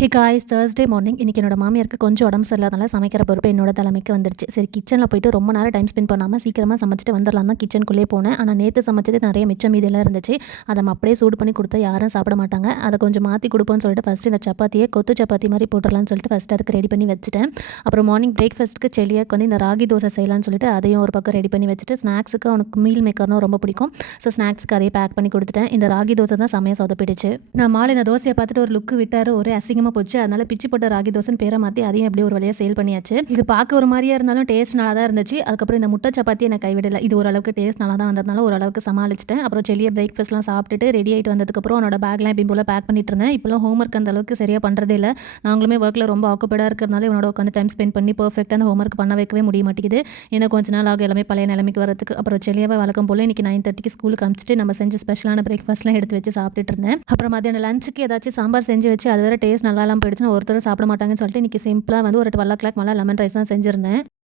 Hey guys Thursday morning இன்றைக்கி என்னோட மாமியாருக்கு கொஞ்சம் உடம்பு சரியில்லாதனால சமைக்கிற பொறுப்பு என்னோட தலைமைக்கு வந்துருச்சு. சரி கிச்சனில் போயிட்டு ரொம்ப நேரம் டைம் ஸ்பெண்ட் பண்ணாமல் சீக்கிரமாக சமைச்சிட்டு வந்துடலாம் தான் கிச்சனுக்குள்ளே போனேன். ஆனால் நேற்று சமைச்சது நிறைய மிச்சம் மீதியெல்லாம் இருந்துச்சு. அதை நம்ம அப்படியே சூடு பண்ணி கொடுத்தா யாரும் சாப்பிட மாட்டாங்க. அதை கொஞ்சம் மாற்றி கொடுப்போம்னு சொல்லிட்டு ஃபஸ்ட்டு இந்த சப்பாத்தியை கொத்து சப்பாத்தி மாதிரி போட்டுடலான்னு சொல்லிட்டு ஃபஸ்ட்டு அதுக்கு ரெடி பண்ணி வச்சுட்டேன். அப்புறம் மார்னிங் பிரேக்ஃபாஸ்ட்டுக்கு செல்லியாக்கு வந்து இந்த ராகி தோசை செய்யலாம்னு சொல்லிட்டு அதையும் ஒரு பக்கம் ரெடி பண்ணி வச்சுட்டு ஸ்நாக்ஸுக்கு அவனுக்கு மீல் மேக்கர்னும் ரொம்ப பிடிக்கும். ஸோ ஸ்நாக்ஸுக்கு அதையே பேக் பண்ணி கொடுத்துட்டேன். இந்த ராகி தோசை தான் செமையாக சொதப்பிடுச்சு. நான் மாலை இந்த தோசையை பார்த்துட்டு ஒரு லுக்கு விட்டார், ஒரே அசிங்கமாக போச்சு. அதனால் பிச்சு போட்ட ராகி தோசைன்னு பேரை மாற்றி அதையும் எப்படி ஒரு வழியாக சேல் பண்ணியாச்சு. இது பார்க்க ஒரு மாதிரியா இருந்தாலும் டேஸ்ட் நல்லா தான் இருந்துச்சு. அதுக்கப்புறம் இந்த முட்டை சப்பாத்தி எனக்கு கைவிடலை. இது ஓரளவுக்கு டேஸ்ட் நல்லா தான் வந்ததுனால ஓரளவுக்கு சமாளிச்சிட்டேன். அப்புறம் செல்லியை பிரேக்ஃபாஸ்ட்லாம் சாப்பிட்டுட்டு ரெடி ஆகிட்டு வந்ததுக்கப்புறம் அவனோட பேக்லாம் எப்பயும் போல் பேக் பண்ணிட்டு இருந்தேன். இப்போலாம் ஹோம்ஒர்க் அந்த அளவுக்கு சரியாக பண்ணுறதே இல்லை. நாங்களுமே ஒர்க்கில் ரொம்ப ஆக்குப்பேடாக இருக்கிறதுனால இவனோட உட்காந்து டைம் ஸ்பெண்ட் பண்ணி பர்ஃபெக்டாக அந்த ஹோம்ஒர்க் பண்ண வைக்கவே முடிய மாட்டேங்குது. ஏன்னா கொஞ்ச நாள் ஆகும் எல்லாமே பழைய நிலைமைக்கு வரதுக்கு. அப்புறம் செல்லியாவை வழக்கம் போல் இன்றைக்கி 9:30க்கு ஸ்கூலுக்கு அனுப்பிச்சிட்டு நம்ம செஞ்ச ஸ்பெஷலான பிரேக்ஃபாஸ்ட்லாம் எடுத்து வச்சு சாப்பிட்டுட்டு இருந்தேன். அப்புறம் மத்தியான லஞ்சுக்கு ஏதாச்சும் சாம்பார் செஞ்சு வச்சு அது வேறு டேஸ்ட் நல்லாலாம் போயிடுச்சுன்னா ஒருத்தர் சாப்பிட மாட்டாங்கன்னு சொல்லிட்டு இன்றைக்கி சிம்பிளாக வந்து ஒரு 12 o'clock மேலே லெமன் ரைஸ் தான் செஞ்சுருந்தேன்.